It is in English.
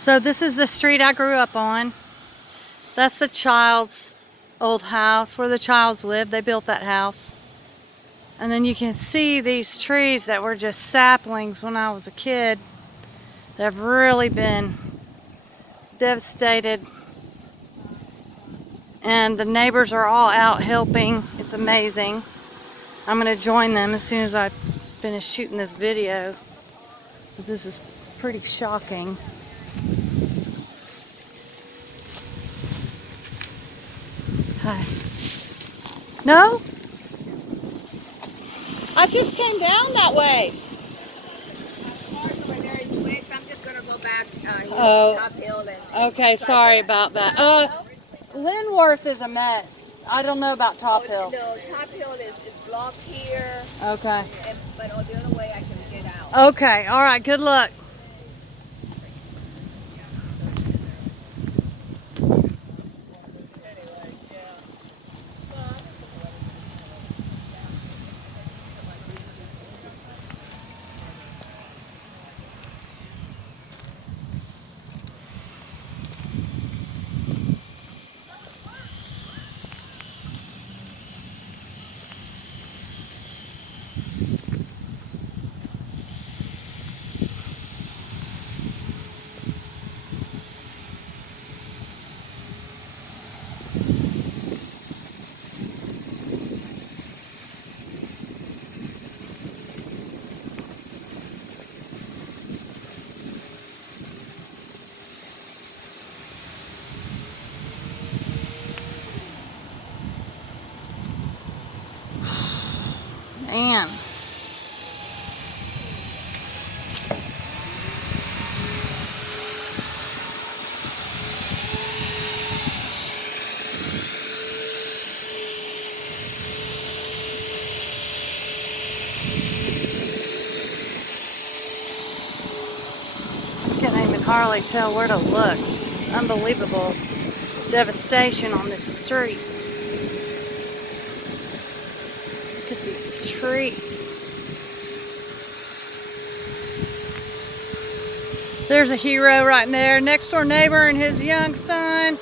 So this is the street I grew up on. That's the Childs' old house where the Childs lived. They built that house. And then you can see these trees that were just saplings when I was a kid. They've really been devastated. And the neighbors are all out helping. It's amazing. I'm going to join them as soon as I finish shooting this video. But this is pretty shocking. Hi. No? I just came down that way. Cars over there in Twix. I'm just gonna go back Top Hill and Okay, sorry about that. Linworth is a mess. I don't know about Top Hill. No, Top Hill is blocked here. Okay. But the other way I can get out. Okay, all right, good luck. Man. I can't even hardly tell where to look. Just unbelievable devastation on this street. Look at these trees. There's a hero right there, next door neighbor and his young son.